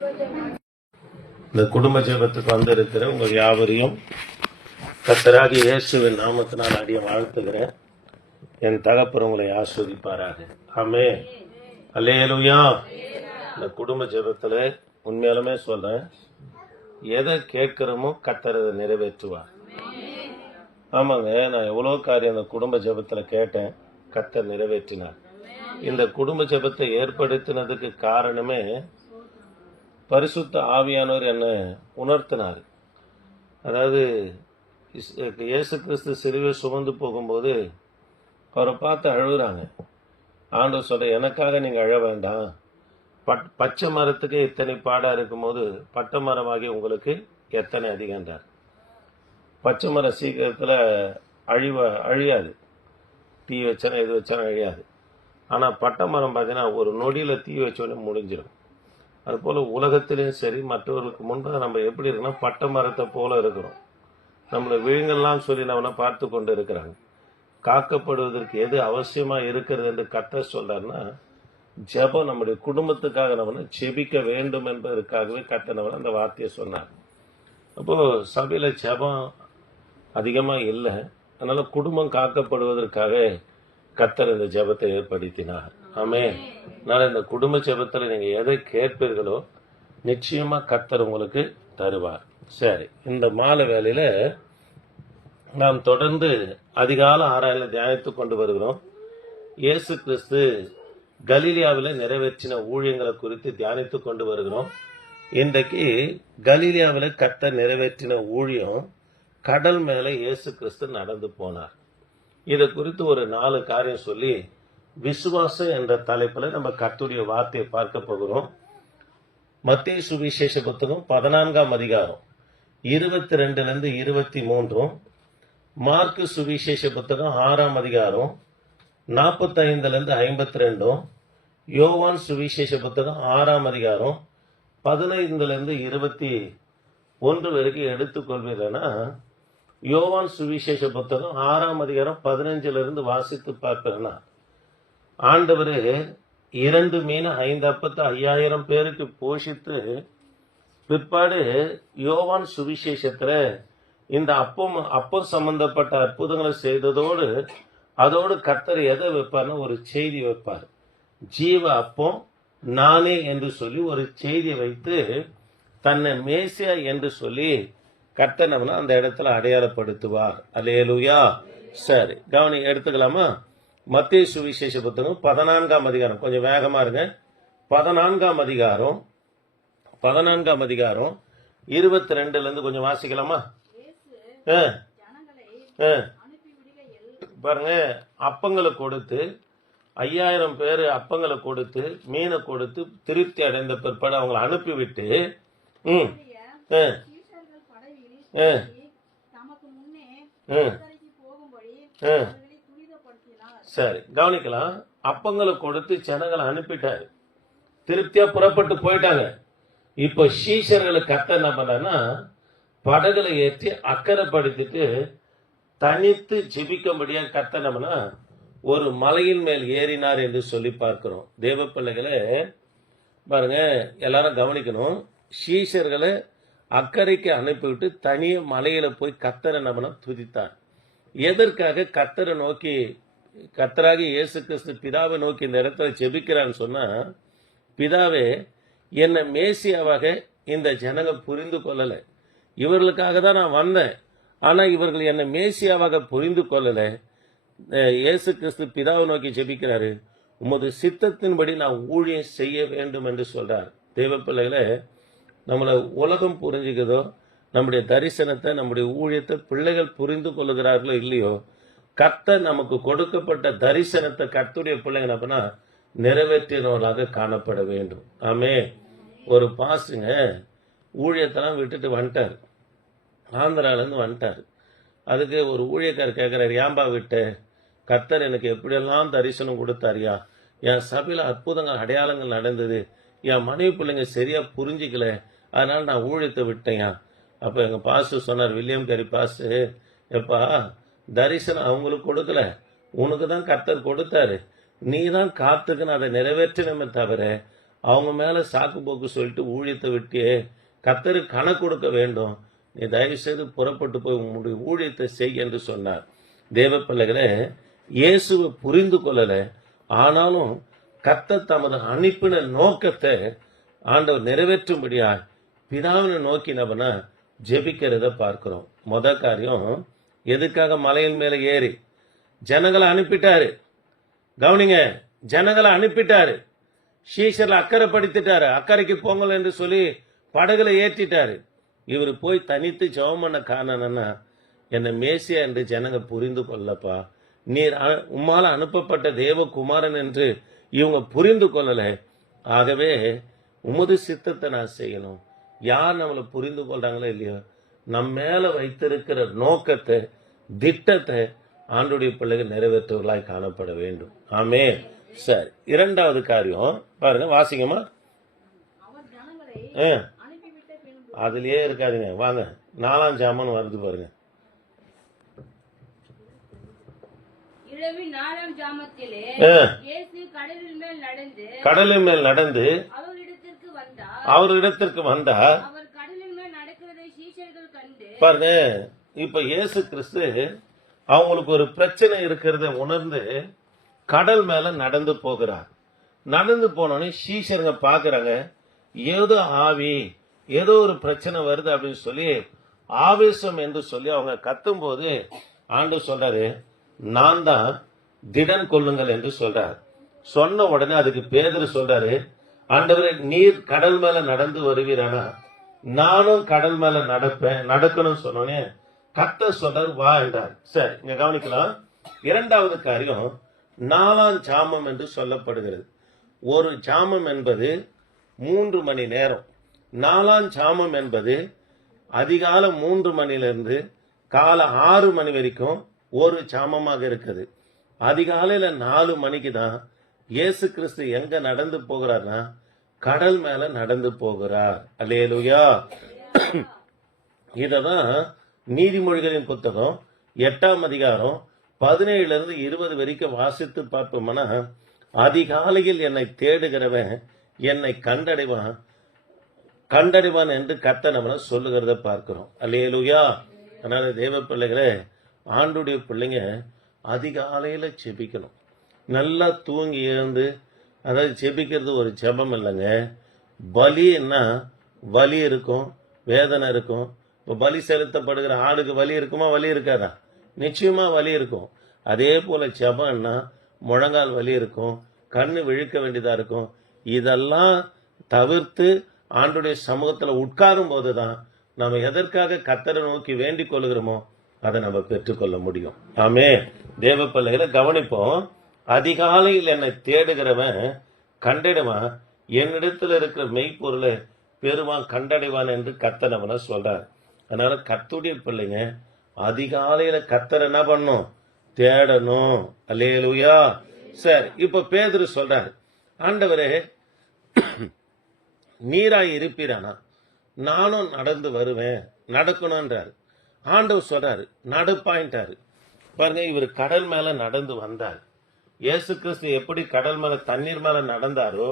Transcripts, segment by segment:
இந்த குடும்ப ஜெபத்துக்கு வந்திருக்கிற உங்கள் யாவரையும் கர்த்தராகிய இயேசுவின் நாமத்தினால் அடிய வாழ்த்துகிறேன். என் தகப்பர் உங்களை ஆஸ்வதிப்பாராக. ஆமே. அல்லேலூயா. இந்த குடும்ப ஜெபத்தில் உண்மையாலுமே சொல்றேன், எதை கேட்கிறோமோ கர்த்தர் அதை நிறைவேற்றுவார். ஆமாங்க, நான் எவ்வளோ காரியம் இந்த குடும்ப ஜெபத்தில் கேட்டேன், கர்த்தர் நிறைவேற்றினார். இந்த குடும்ப ஜெபத்தை ஏற்படுத்தினதுக்கு காரணமே பரிசுத்த ஆவியானவர் என்னை உணர்த்தினார். அதாவது இயேசு கிறிஸ்து சிலுவை சுமந்து போகும்போது அவரை பார்த்து அழுகுறாங்க. ஆண்டவர் சொல்ற, எனக்காக நீங்கள் அழ வேண்டாம், பச்சை மரத்துக்கு இத்தனை பாடாக இருக்கும்போது பட்டை மரமாகி உங்களுக்கு எத்தனை அதிகன்றார். பச்சை மரம் சீக்கிரத்தில் அழியாது, தீ வச்சாலும் எது வச்சாலும் அழியாது. ஆனால் பட்டை மரம் பார்த்தீங்கன்னா ஒரு நொடியில் தீ வச்சோடனே முடிஞ்சிடும். அதுபோல் உலகத்திலையும் சரி, மற்றவர்களுக்கு முன்பாக நம்ம எப்படி இருக்கணும், பட்டை மரத்தை போல இருக்கிறோம். நம்மளை விழுங்கெல்லாம் சொல்லி நம்மளை பார்த்து கொண்டு இருக்கிறாங்க. காக்கப்படுவதற்கு எது அவசியமாக இருக்கிறது என்று கர்த்தர் சொல்றாருன்னா, ஜெபம். நம்முடைய குடும்பத்துக்காக நம்ம ஜெபிக்க வேண்டும் என்பதற்காகவே கர்த்தர் நம்ம அந்த வார்த்தையை சொன்னார். அப்போது சபையில் ஜெபம் அதிகமாக இல்லை, அதனால குடும்பம் காக்கப்படுவதற்காக கர்த்தர் இந்த ஜெபத்தை ஏற்படுத்தினார். ஆமே. அதனால இந்த குடும்ப ஜெபத்தில் நீங்கள் எதை கேட்பீர்களோ நிச்சயமாக கர்த்தர் உங்களுக்கு தருவார். சரி, இந்த மாலை வேளையில் நாம் தொடர்ந்து அதிகால ஆராயில் தியானித்து கொண்டு வருகிறோம். இயேசு கிறிஸ்து கலீலியாவில் நிறைவேற்றின ஊழியங்களை குறித்து தியானித்து கொண்டு வருகிறோம். இன்றைக்கு கலீலியாவில் கர்த்தர் நிறைவேற்றின ஊழியம், கடல் மேலே இயேசு கிறிஸ்து நடந்து போனார். இதை குறித்து ஒரு 4 காரியம் சொல்லி விசுவாசம் என்ற தலைப்பில் நம்ம கர்த்தருடைய வார்த்தையை பார்க்க போகிறோம். மத்தேயு சுவிசேஷ புத்தகம் 14ஆம் அதிகாரம் 22 23, மார்க்கு சுவிசேஷ புத்தகம் 6ஆம் அதிகாரம் 45 52, யோவான் சுவிசேஷ புத்தகம் 6ஆம் அதிகாரம் 15 21 வரைக்கும் எடுத்துக்கொள்வீங்கன்னா, யோவான் சுவிசேஷ புத்தகம் 6ஆம் அதிகாரம் 15 வாசித்து பார்ப்பேன்னா, ஆண்டவர் 2 மீன் 5 அப்பத்தை 5000 பேருக்கு போஷித்து பிற்பாடு யோவான் சுவிசேஷத்துல இந்த அப்பம் சம்பந்தப்பட்ட அற்புதங்களை செய்ததோடு அதோடு கர்த்தர் எதை வைப்பார்னா ஒரு செய்தி வைப்பார். ஜீவ அப்பம் நானே என்று சொல்லி ஒரு செய்தியை வைத்து தன்னை மேசியா என்று சொல்லி கர்த்தர் அந்த இடத்துல அடையாளப்படுத்துவார். அல்லேலூயா. சரி, கவனி எடுத்துக்கலாமா? மத்தேயு சுவிசேஷ புத்தகம் 14ஆம் அதிகாரம், கொஞ்சம் வேகமா இருங்க. 14ஆம் அதிகாரம் 22 கொஞ்சம் வாசிக்கலாமா? பாருங்க, அப்பங்களை கொடுத்து 5000 பேர் அப்பங்களை கொடுத்து மீனை கொடுத்து திருப்தி அடைந்த பிற்பாடு அவங்களை அனுப்பிவிட்டு சரி, கவனிக்கலாம். அப்பங்களை கொடுத்து ஜனங்களை அனுப்பிட்டாரு, திருப்தியா புறப்பட்டு போயிட்டாங்க. இப்ப சீஷர்களை கர்த்தர் என்ன பண்ணாருன்னா, படகுல ஏற்றி அக்கறைப்படுத்திட்டு தனித்து ஜெபிக்கும்படியா கர்த்தர் நம்மனா ஒரு மலையின் மேல் ஏறினார் என்று சொல்லி பார்க்கிறோம். தேவ பிள்ளைகளை பாருங்க, எல்லாரும் கவனிக்கணும். சீஷர்களை அக்கறைக்கு அனுப்பிவிட்டு தனிய மலையில போய் கர்த்தரை நம்மனா துதித்தார். எதற்காக? கர்த்தரை நோக்கி, கர்த்தராகி இயேசு கிறிஸ்து பிதாவை நோக்கி இந்த இடத்துல ஜெபிக்கிறான்னு சொன்னா, பிதாவே, என்னை மேசியாவாக இந்த ஜனங்க புரிந்து கொள்ளல, இவர்களுக்காக தான் நான் வந்தேன், ஆனா இவர்கள் என்னை மேசியாவாக புரிந்து கொள்ளல. இயேசு கிறிஸ்து பிதாவை நோக்கி ஜெபிக்கிறாரு, உமது சித்தத்தின்படி நான் ஊழியம் செய்ய வேண்டும் என்று சொல்றார். தேவ பிள்ளைகளை, நம்மளை உலகம் புரிஞ்சுக்குதோ, நம்முடைய தரிசனத்தை, நம்முடைய ஊழியத்தை பிள்ளைகள் புரிந்து கொள்ளுகிறார்களோ இல்லையோ, கர்த்தர் நமக்கு கொடுக்கப்பட்ட தரிசனத்தை கர்த்தருடைய பிள்ளைங்க அப்படின்னா நிறைவேற்றினவர்களாக காணப்பட வேண்டும். ஆமே. ஒரு பாசுங்க ஊழியத்தெல்லாம் விட்டுட்டு வந்துட்டார், ஆந்திராலேருந்து வந்துட்டார். அதுக்கு ஒரு ஊழியக்காரர் கேட்குறாரு, ஏன்பா விட்டு? கர்த்தர் எனக்கு எப்படியெல்லாம் தரிசனம் கொடுத்தாரியா, என் சபையில் அற்புதங்கள் அடையாளங்கள் நடந்தது, என் மனைவி பிள்ளைங்க சரியா புரிஞ்சிக்கல, அதனால நான் ஊழியத்தை விட்டேன். அப்போ எங்கள் பாசு சொன்னார், வில்லியம் கேரி பாசு, எப்பா தரிசனம் அவங்களுக்கு கொடுக்கல, உனக்கு தான் கர்த்தர் கொடுத்தாரு, நீ தான் காத்துக்குன்னு அதை நிறைவேற்றணுமே தவிர அவங்க மேலே சாக்கு போக்கு சொல்லிட்டு ஊழியத்தை விட்டு கர்த்தருக்கு கணக்கு கொடுக்க வேண்டும், நீ தயவு செய்து புறப்பட்டு போய் உன்னுடைய ஊழியத்தை செய் என்று சொன்னார். தேவ பிள்ளைகளே, இயேசுவை புரிந்து கொள்ளல, ஆனாலும் கர்த்தர் தமது அனுப்பின நோக்கத்தை ஆண்டவர் நிறைவேற்றும்படியா பிதாவினை நோக்கினவனா ஜெபிக்கிறத பார்க்கிறோம். முத காரியம், எதுக்காக மலையின் மேல ஏறி ஜனங்களை அனுப்பிட்டாரு. கவனிங்க, ஜனங்களை அனுப்பிட்டாரு, சீஷர்ல அக்கறைப்படுத்திட்டாரு, அக்கறைக்கு போங்கள் என்று சொல்லி படகுல ஏற்றிட்டாரு. இவர் போய் தனித்து ஜெபம் பண்ண காரணம்னா, என்னை மேசியா என்று ஜனங்க புரிந்து கொள்ளப்பா, நீர் உம்மால அனுப்பப்பட்ட தேவகுமாரன் என்று இவங்க புரிந்து கொள்ளல. ஆகவே உமது சித்தத்தை நான் செய்யணும். யார் நம்மளை புரிந்து கொள்றாங்களோ இல்லையோ, நம்ம மேல வைத்திருக்கிற நோக்கத்தை, திட்டத்தை ஆண்டுடைய பிள்ளைகள் நிறைவேற்றுவர்களாய் காணப்பட வேண்டும். ஆமே. சரி, இரண்டாவது காரியம் பாருங்க, வாசிங்கம்மா. அதுலயே இருக்காதுங்க, வாங்க 4ஆம் ஜாமன் வருது பாருங்க. கடலின் மேல் நடந்து அவரிடத்திற்கு வந்தார். பாருங்க, இப்ப இயேசு கிறிஸ்து அவங்களுக்கு ஒரு பிரச்சனை இருக்கிறத உணர்ந்து கடல் மேல நடந்து போகிறார். நடந்து போனோடனே சீஷருங்க பாக்குறாங்க, ஏதோ ஆவி, ஏதோ ஒரு பிரச்சனை வருது அப்படின்னு சொல்லி ஆவேசம் என்று சொல்லி அவங்க கத்தும் போது ஆண்டவர் சொல்றாரு, நான் தான், திடன் கொள்ளுங்கள் என்று சொல்றார். சொன்ன உடனே அதுக்கு பேதுரு சொல்றாரு, ஆண்டவரே, நீர் கடல் மேல நடந்து வருவீரானா நானும் கடல் மேல நடக்கணும்னு சொன்னோன்னே கர்த்தர் சொல்றாரு, வா என்றார். சரி, இங்க கவனிக்கலாம். இரண்டாவது காரியம், 4ஆம் ஜாமம் என்று சொல்லப்படுகிறது. ஒரு ஜாமம் என்பது 3 மணி நேரம். 4ஆம் ஜாமம் என்பது அதிகாலை 3 மணிலிருந்து காலை 6 மணி வரைக்கும் ஒரு ஜாமமாக இருக்குது. அதிகாலையில 4 மணிக்கு தான் இயேசு கிறிஸ்து எங்க நடந்து போகிறார்னா கடல் மேல நடந்து போகிறார். அல்லேலூயா. இததான் நீதிமொழிகளின் புத்தகம் 8ஆம் அதிகாரம் 17 to 20 வரைக்கும் வாசித்து பார்ப்போம்னா, அதிகாலையில் என்னை தேடுகிறவன் என்னை கண்டடைவான் என்று கர்த்தர் நம்மள சொல்லுகிறத பார்க்கிறோம். அல்லேலூயா. அதனால தேவ பிள்ளைகளே, ஆண்டுடைய பிள்ளைங்க அதிகாலையில செபிக்கணும். நல்லா தூங்கி எழுந்து, அதாவது செபிக்கிறது ஒரு ஜெபம் இல்லைங்க. பலின்னா வலி இருக்கும், வேதனை இருக்கும். இப்போ பலி செலுத்தப்படுகிற ஆளுக்கு வலி இருக்குமா? வலி இருக்காதா? நிச்சயமா வலி இருக்கும். அதே போல ஜெபம்னா முழங்கால் வலி இருக்கும், கண்ணு விழிக்க வேண்டியதா இருக்கும். இதெல்லாம் தவிர்த்து ஆண்டுடைய சமூகத்துல உட்காரும் போதுதான் நம்ம எதற்காக கர்த்தரை நோக்கி வேண்டிக் கொள்கிறோமோ அதை நம்ம பெற்றுக்கொள்ள முடியும். ஆமே. தேவ பிள்ளைகளை கவனிப்போம். அதிகாலையில் என்னை தேடுகிறவன் கண்டடைவான், என்னிடத்துல இருக்கிற மெய்ப்பொருளை பெருவான் கண்டடைவான் என்று கர்த்தர் நம்மள சொல்றார். அதனால கர்த்தருடைய பிள்ளைங்க அதிகாலையில கர்த்தர் என்ன பண்ணும்? தேடணும். அல்லேலூயா. சரி, இப்ப பேதுரு சொல்றாரு, ஆண்டவரே, நீராய் இருப்பீரானா நானும் நடந்து வருவேன், நடக்கணும்ன்றாரு. ஆண்டவர் சொல்றாரு, நடப்பாயின்ட்டாரு. பாருங்க, இவர் கடல் மேல நடந்து வந்தார். இயேசு கிறிஸ்து எப்படி கடல் மேல தண்ணீர் மேல நடந்தாரோ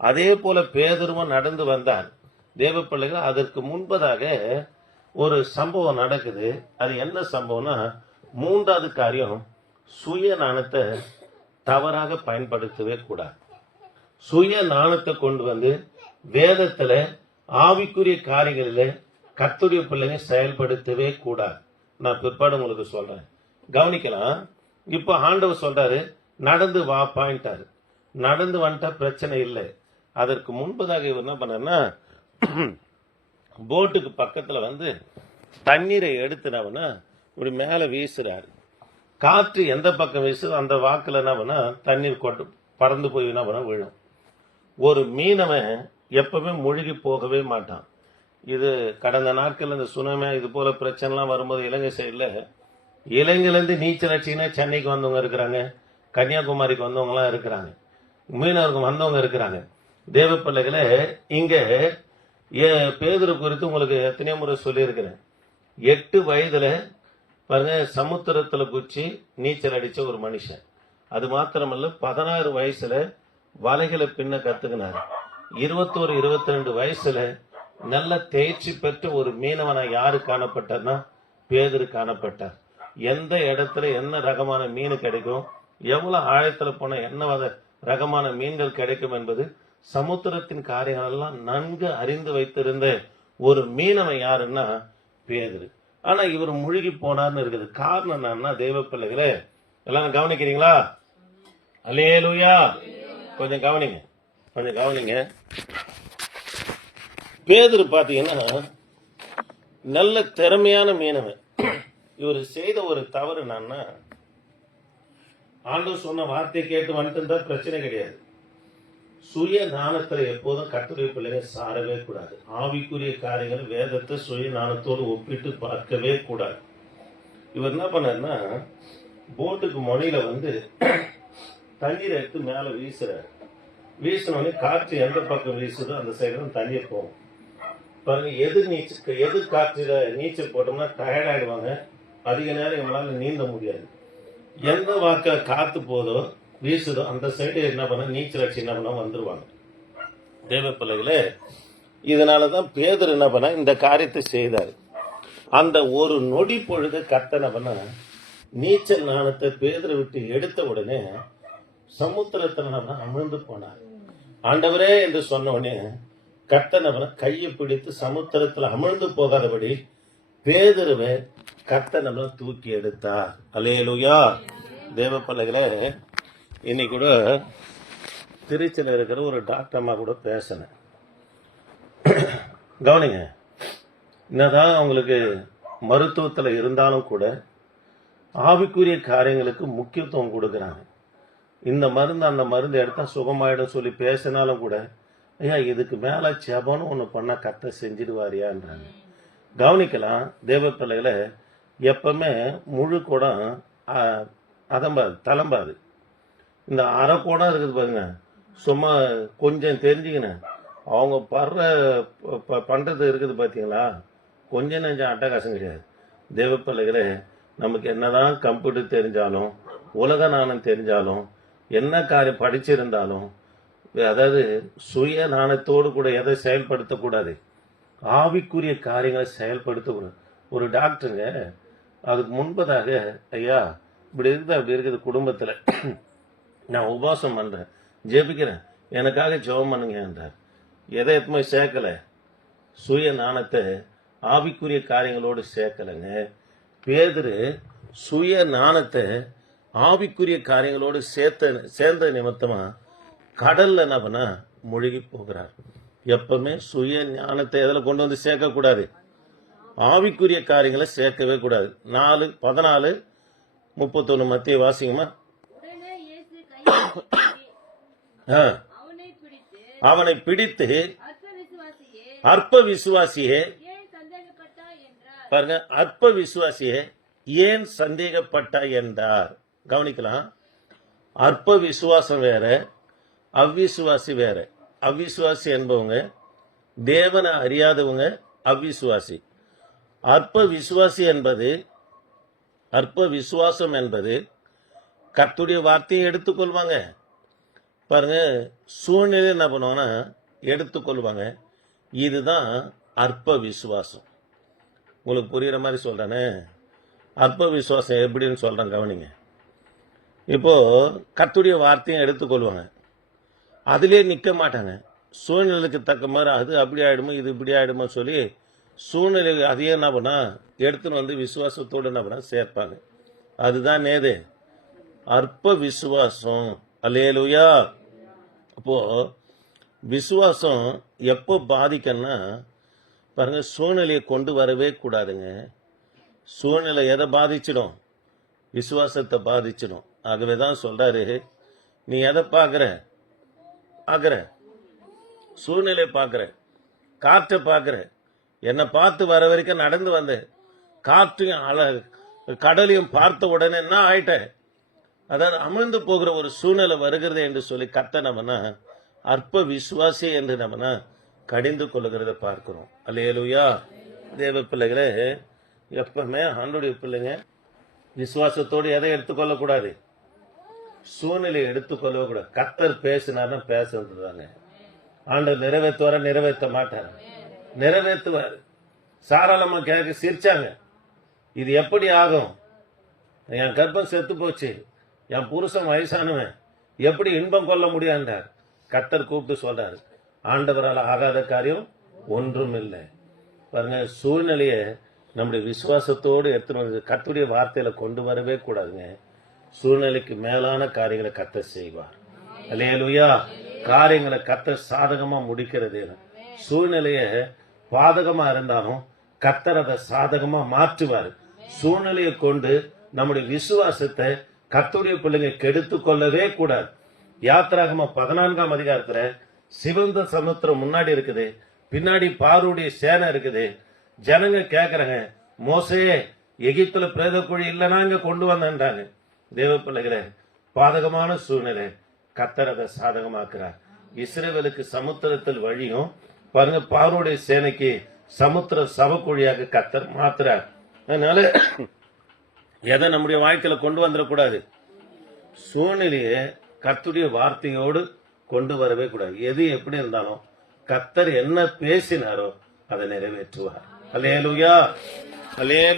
அதே போல பேதுருவும் நடந்து வந்தார். தேவ பிள்ளைகள், அதற்கு முன்பதாக ஒரு சம்பவம் நடக்குது. அது என்ன சம்பவம்னா, 3வது காரியம், சுய நாணத்தை தவறாக பயன்படுத்தவே கூடாது. சுய நாணத்தை கொண்டு வந்து வேதத்துல ஆவிக்குரிய காரியங்களில கர்த்தருடைய பிள்ளைங்க செயல்படுத்தவே கூடாது. நான் பிற்பாடு உங்களுக்கு சொல்றேன், கவனிக்கலாம். இப்ப ஆண்டவர் சொல்றாரு, நடந்து வா பாயிண்டாரு. நடந்து வந்துட்டா பிரச்சனை இல்லை. அதற்கு முன்பதாக இவர் என்ன பண்ணாருன்னா, போட்டுக்கு பக்கத்துல வந்து தண்ணீரை எடுத்துனவனா இப்படி மேல வீசுறாரு. காற்று எந்த பக்கம் வீசுதோ அந்த வாக்குல என்ன பண்ணா தண்ணீர் கொண்டு பறந்து போய் என்ன பண்ண விழும். ஒரு மீனவன் எப்பவுமே மூழ்கி போகவே மாட்டான். இது கடந்த நாட்கள் இந்த சுனாமி இது போல பிரச்சனைலாம் வரும்போது இலங்கை சைடில் இலங்கையிலேருந்து நீச்சல் அடிச்சிங்கன்னா சென்னைக்கு வந்தவங்க இருக்கிறாங்க, கன்னியாகுமரிக்கு வந்தவங்கலாம் இருக்கிறாங்க, மீனவருக்கு வந்தவங்க இருக்கிறாங்க. தேவ பிள்ளைகளே, இங்க பேதுரு குறித்து உங்களுக்கு எத்தனையோ முறை சொல்லியிருக்கிறேன். 8 வயதுல பாருங்க சமுத்திரத்துல குச்சி நீச்சல் அடிச்ச ஒரு மனுஷன். அது மாத்திரமல்ல, 16 வயசுல வலைகளை பின்ன கத்துக்கினாரு. 21, 22 வயசுல நல்ல தேர்ச்சி பெற்ற ஒரு மீனவனா யாரு காணப்பட்டார்னா பேதுரு காணப்பட்டார். எந்த இடத்துல என்ன ரகமான மீன் கிடைக்கும், எவ்வளவு ஆழத்துல போன என்ன ரகமான மீன்கள் கிடைக்கும் என்பது சமுத்திரத்தின் காரியங்கள் எல்லாம் நன்கு அறிந்து வைத்திருந்த ஒரு மீனவன் யாருன்னா பேதுரு. ஆனா இவர் முழுகி போனார்னு இருக்குது. காரணம் என்னன்னா, தெய்வ பிள்ளைகளே எல்லாரும் கவனிக்கிறீங்களா? அல்லேலூயா. கொஞ்சம் கவனிங்க. பேதுரு பாத்தீங்கன்னா நல்ல திறமையான மீனவன். இவர் செய்த ஒரு தவறு என்னன்னா, ஆண்டவர் சொன்ன வார்த்தை கேட்டு வந்துட்டு பிரச்சனை கிடையாது. சுய ஞானத்துல எப்போதும் கர்த்தருடைய பிள்ளைங்க சாரவே கூடாது. ஆவிக்குரிய காரியங்கள் வேதத்தை சுய ஞானத்தோடு ஒப்பிட்டு பார்க்கவே கூடாது. இவர் என்ன பண்ணாருன்னா, போட்டுக்கு முனையில தண்ணீரை எடுத்து மேல வீசுறாரு. வீசினோடனே காற்று எந்த பக்கம் வீசுதோ அந்த சைடு தான் தண்ணீர் போகும். பாருங்க, எதிர் காற்றுல நீச்சல் போட்டோம்னா டயர்ட் ஆயிடுவாங்க. அதிக நேரம் இவங்களால நீந்த முடியாது. எந்த வாக்க காத்து போதோ வீசுதோ அந்த சைடு என்ன பண்ண நீச்சல் அடிச்சு என்ன பண்ண வந்துருவாங்க. தேவ பிள்ளைகளே, இதனாலதான் பேதுரு என்ன பண்ண இந்த காரியத்தை செய்தார். அந்த ஒரு நொடி பொழுது கர்த்தர் பண்ண நீச்சல் ஞானத்தை பேதுரு விட்டு எடுத்த உடனே சமுத்திரத்துல அமிழ்ந்து போனார். ஆண்டவரே என்று சொன்ன உடனே கர்த்தர் கையை பிடித்து சமுத்திரத்துல அமிழ்ந்து போகாதபடி பேதுருவை கர்த்தர் தூக்கி எடுத்தார். அல்லேலூயா. தேவ பிள்ளைகளே, இன்னைக்கு கூட திருச்சியில் இருக்கிற ஒரு டாக்டர் அம்மா கூட பேசினேன். கவனிங்க, என்னதான் அவங்களுக்கு மருத்துவத்தில் இருந்தாலும் கூட ஆவிக்குரிய காரியங்களுக்கு முக்கியத்துவம் கொடுக்குறாங்க. இந்த மருந்து அந்த மருந்து எடுத்தா சுகமாயிடும் சொல்லி பேசினாலும் கூட, ஐயா இதுக்கு மேல ஜெபம்னு ஒன்று பண்ணா கரெக்டாக செஞ்சிடுவாரியான்றாங்க. கவனிக்கலாம் தேவ பிள்ளைகளை, எப்பவுமே முழு குடம் அதம்பாது தளம்பாது. இந்த அரை குடம் இருக்குது பாருங்க, சும்மா கொஞ்சம் தெரிஞ்சுக்கணும். அவங்க பண்றது இருக்குது பார்த்தீங்களா, கொஞ்சம் நெஞ்சம் அட்டகாசம் கிடையாது. தேவ பிள்ளைகளே, நமக்கு என்னதான் கம்ப்யூட்டர் தெரிஞ்சாலும் உலக நாணம் தெரிஞ்சாலும் என்ன காரியம் படிச்சிருந்தாலும், அதாவது சுய நாணத்தோடு கூட எதை செயல்படுத்தக்கூடாது, ஆவிக்குரிய காரியங்களை செயல்படுத்தக்கூடாது. ஒரு டாக்டருங்க அதுக்கு முன்பதாக, ஐயா இப்படி இருக்குது அப்படி இருக்குது குடும்பத்தில், நான் உபவாசம் பண்றேன் ஜெபிக்கிறேன் எனக்காக ஜெபம் பண்ணுங்க என்றார். எதை எதுவுமே சேர்க்கல, சுய ஞானத்தை ஆவிக்குரிய காரியங்களோடு சேர்க்கலைங்க. பேதுரு சுய ஞானத்தை ஆவிக்குரிய காரியங்களோடு சேர்ந்த நிமித்தமா கடல்ல என்ன பண்ண முழுகி போகிறார். எப்பவுமே சுய ஞானத்தை எதில் கொண்டு வந்து சேர்க்க கூடாது, ஆவிக்குரிய காரியங்களை சேர்க்கவே கூடாது. 4:14-31 மத்திய வாசிங்கம்மா. அவனை பிடித்து அற்ப விசுவாசியே, பாருங்க, அற்ப விசுவாசியே ஏன் சந்தேகப்பட்டாய் என்றார். கவனிக்கலாம், அற்ப விசுவாசம் வேற, அவ்விசுவாசி வேற. அவ்விசுவாசி என்பவங்க தேவனை அறியாதவங்க அவ்விசுவாசி. அற்ப விசுவாசம் என்பது கர்த்தருடைய வார்த்தையை எடுத்துக்கொள்வாங்க. பாருங்க, சூழ்நிலை என்ன பண்ணுவாங்கன்னா எடுத்துக்கொள்வாங்க. இதுதான் அற்ப விசுவாசம். உங்களுக்கு புரியுற மாதிரி சொல்றேனே, அற்ப விசுவாசம் எப்படின்னு சொல்றேன் கவனிங்க. இப்போ கர்த்தருடைய வார்த்தையை எடுத்துக்கொள்வாங்க, அதிலே நிற்க மாட்டாங்க. சூழ்நிலைக்கு தக்க மாதிரி அது அப்படி ஆயிடுமோ இது இப்படி ஆயிடுமோ சொல்லி சூழ்நிலை அதையே என்ன பண்ணா எடுத்துன்னு விசுவாசத்தோடு என்ன பண்ணா சேர்ப்பாங்க. அதுதான் நேது அற்ப விசுவாசம். அல்லேலூயா. அப்போ விசுவாசம் எப்போ பாதிக்கன்னா, பாருங்க, சூழ்நிலையை கொண்டு வரவே கூடாதுங்க. சூழ்நிலை எதை பாதிச்சிடும்? விசுவாசத்தை பாதிச்சிடும். ஆகவேதான் சொல்றாரு, நீ எதை பார்க்கிற? சூழ்நிலை பார்க்கிற, காற்றை பார்க்கிற. என்னை பார்த்து வர வரைக்கும் நடந்து வந்தேன், காற்றையும் கடலையும் பார்த்த உடனே என்ன ஆயிட்டேன், அதாவது அமிழ்ந்து போகிற ஒரு சூழ்நிலை வருகிறது என்று சொல்லி கத்தனம்னா அற்ப விசுவாசி என்று நம்மனா கடிந்து கொள்ளுகிறத பார்க்கிறோம். அல்லேலூயா. தேவ பிள்ளைகளே, எப்பவுமே ஆண்டவருடைய பிள்ளைங்க விசுவாசத்தோடு எதை எடுத்துக்கொள்ளக்கூடாது, சூழ்நிலையை எடுத்துக்கொள்ளவே கூடாது. கர்த்தர் பேசினார்னா பேசுறதுதாங்க. ஆண்டவர் நிறைவேற்றுவார நிறைவேற்ற மாட்டார், நிறைவேற்றுவார். சாராளமா கேட்க சிரிச்சாங்க, இது எப்படி ஆகும், என் கர்ப்பம் செத்து போச்சு, என் புருஷன் வயசானவன், எப்படி இன்பம் கொள்ள முடியாண்டார். கர்த்தர் கூப்பிட்டு சொல்றாரு, ஆண்டவரால் ஆகாத காரியம் ஒன்றும் இல்லை. பாருங்க, சூழ்நிலையை நம்முடைய விசுவாசத்தோடு எடுத்துட்டு வந்து கர்த்தருடைய வார்த்தையில கொண்டு வரவே கூடாதுங்க. சூழ்நிலைக்கு மேலான காரியங்களை கர்த்தர் செய்வார். அல்லேலூயா. காரியங்களை கர்த்தர் சாதகமா முடிக்கிறது. சூழ்நிலைய பாதகமா இருந்தாலும் கர்த்தர் அதை சாதகமா மாற்றுவார். சூழ்நிலையை கொண்டு நம்முடைய விசுவாசத்தை கர்த்தருடைய பிள்ளைங்க கெடுத்து கொள்ளவே கூடாது. யாத்திராகம 14ஆம் அதிகாரத்துல சிவந்த சமுத்திரம் முன்னாடி இருக்குது, பின்னாடி பார்வோடைய சேனை இருக்குது. ஜனங்க கேக்குறாங்க, மோசே எகிப்துல பிரேத குழி இல்லைன்னா இங்க கொண்டு வந்தாங்க. தேவ பிள்ளைகளே, பாதகமான சூழ்நிலை கர்த்தர் அதை சாதகமாக்குறார். இஸ்ரவேலுக்கு சமுத்திரத்தில் வழியும் பாருங்க, பார்வோடைய சேனைக்கு சமுத்திர சவக்குழியாக கர்த்தர் மாத்துறார். அதனால எதை நம்முடைய வாழ்க்கையில கொண்டு வந்துடக்கூடாது. சூழ்நிலையை கர்த்தருடைய வார்த்தையோடு கொண்டு வரவே கூடாது. எது எப்படி இருந்தாலும் கர்த்தர் என்ன பேசினாரோ அதை நிறைவேற்றுவார். அல்லேலூயா, அல்லேலூயா.